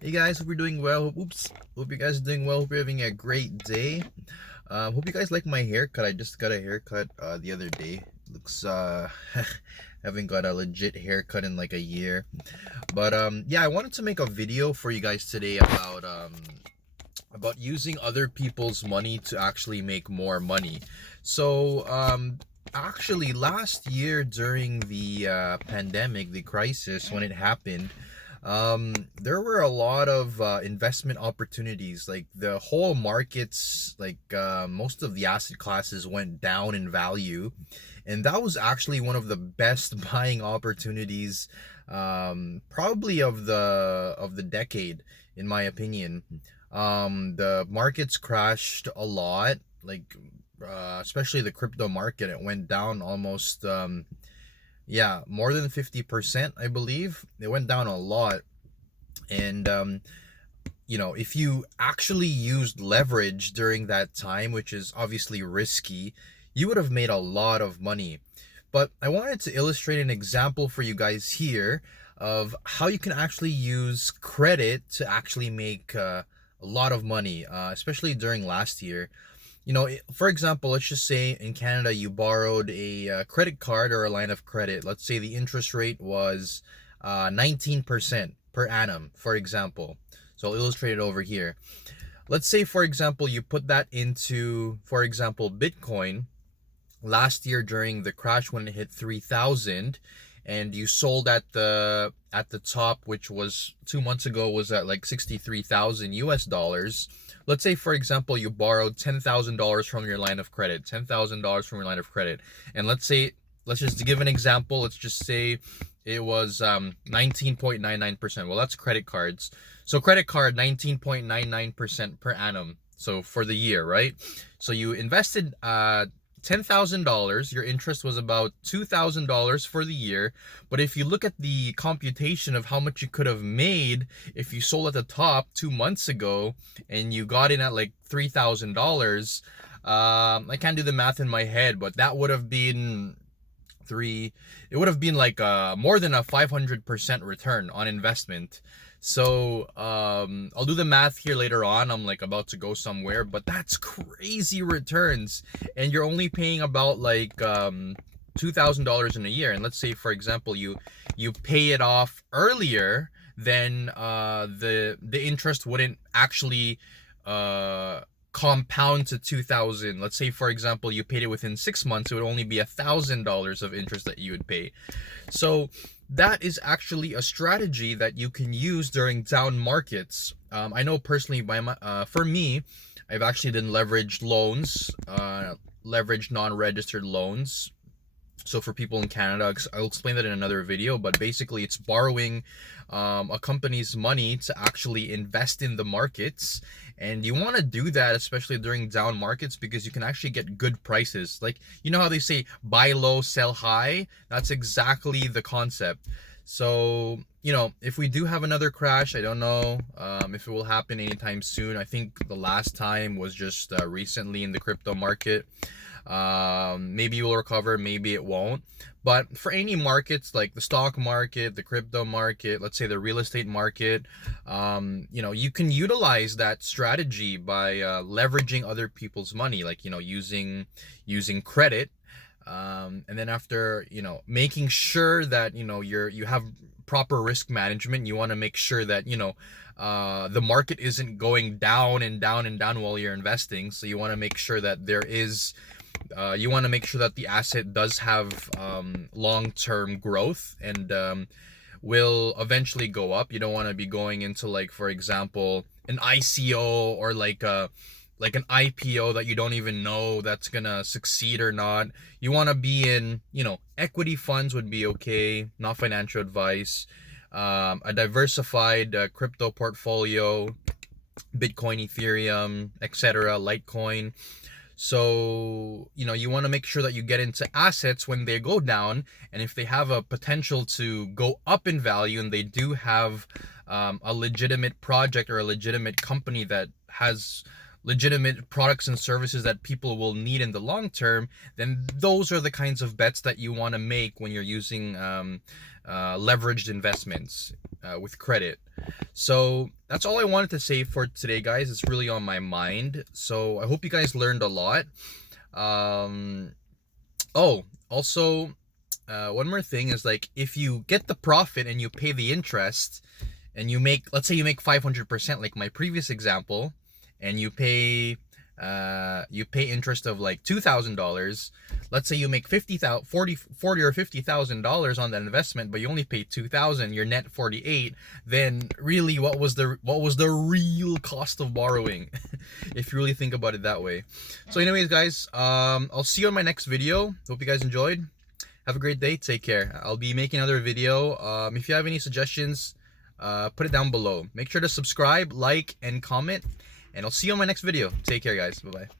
Hey guys, hope you're doing well. Hope you guys are doing well. Hope you're having a great day. Hope you guys like my haircut. I just got a haircut the other day. Looks haven't got a legit haircut in like a year. But yeah, I wanted to make a video for you guys today about using other people's money to actually make more money. So actually last year during the pandemic, the crisis when it happened, there were a lot of investment opportunities. Like the whole markets, like most of the asset classes went down in value, and that was actually one of the best buying opportunities, probably of the decade, in my opinion. The markets crashed a lot, like especially the crypto market. It went down almost yeah, more than 50%, I believe. It went down a lot. And if you actually used leverage during that time, which is obviously risky, you would have made a lot of money. But I wanted to illustrate an example for you guys here of how you can actually use credit to actually make a lot of money, especially during last year. For example, let's just say in Canada you borrowed a credit card or a line of credit. Let's say the interest rate was 19% per annum, for example. So I'll illustrate it over here. Let's say, for example, you put that into, for example, Bitcoin last year during the crash when it hit 3,000, and you sold at the top, which was 2 months ago, was at like 63,000 US dollars. Let's say, for example, you borrowed $10,000 from your line of credit, $10,000 from your line of credit. And let's just give an example. Let's just say it was 19.99%. Well, that's credit cards. So credit card, 19.99% per annum. So for the year, right? So you invested $10,000, your interest was about $2,000 for the year. But if you look at the computation of how much you could have made if you sold at the top 2 months ago and you got in at like $3,000, I can't do the math in my head, but that would have been it would have been like more than a 500% return on investment. So I'll do the math here later on. I'm like about to go somewhere, but that's crazy returns, and you're only paying about like $2,000 in a year. And let's say, for example, you pay it off earlier, then the interest wouldn't actually compound to 2,000. Let's say, for example, you paid it within 6 months, it would only be $1,000 of interest that you would pay. So that is actually a strategy that you can use during down markets. I know personally, for me, I've actually done leveraged loans, leveraged non-registered loans. So for people in Canada, I'll explain that in another video, but basically it's borrowing a company's money to actually invest in the markets. And you want to do that especially during down markets because you can actually get good prices. Like, you know how they say buy low, sell high? That's exactly the concept. So, if we do have another crash, I don't know if it will happen anytime soon. I think the last time was just recently in the crypto market. Maybe it will recover, maybe it won't. But for any markets like the stock market, the crypto market, let's say the real estate market, you can utilize that strategy by leveraging other people's money, like using credit. And then after making sure that you have proper risk management. You want to make sure that the market isn't going down and down and down while you're investing. So you want to make sure that you want to make sure that the asset does have long-term growth and will eventually go up. You don't want to be going into, like, for example, an ICO or like an IPO that you don't even know that's gonna succeed or not. You want to be in, equity funds would be okay, not financial advice. A diversified crypto portfolio, Bitcoin, Ethereum, etc., Litecoin. So, you want to make sure that you get into assets when they go down, and if they have a potential to go up in value and they do have a legitimate project or a legitimate company that has legitimate products and services that people will need in the long term, then those are the kinds of bets that you want to make when you're using leveraged investments with credit. So that's all I wanted to say for today, guys. It's really on my mind. So I hope you guys learned a lot. Oh, also, one more thing is, like, if you get the profit and you pay the interest, and you make, let's say you make 500%, like my previous example, and you pay interest of like $2,000. Let's say you make 40 or $50,000 on that investment, but you only pay 2,000, you're net 48. Then really, what was the real cost of borrowing? If you really think about it that way. So anyways, guys, I'll see you on my next video. Hope you guys enjoyed. Have a great day. Take care. I'll be making another video. If you have any suggestions, put it down below. Make sure to subscribe, like, and comment, and I'll see you on my next video. Take care, guys. Bye-bye.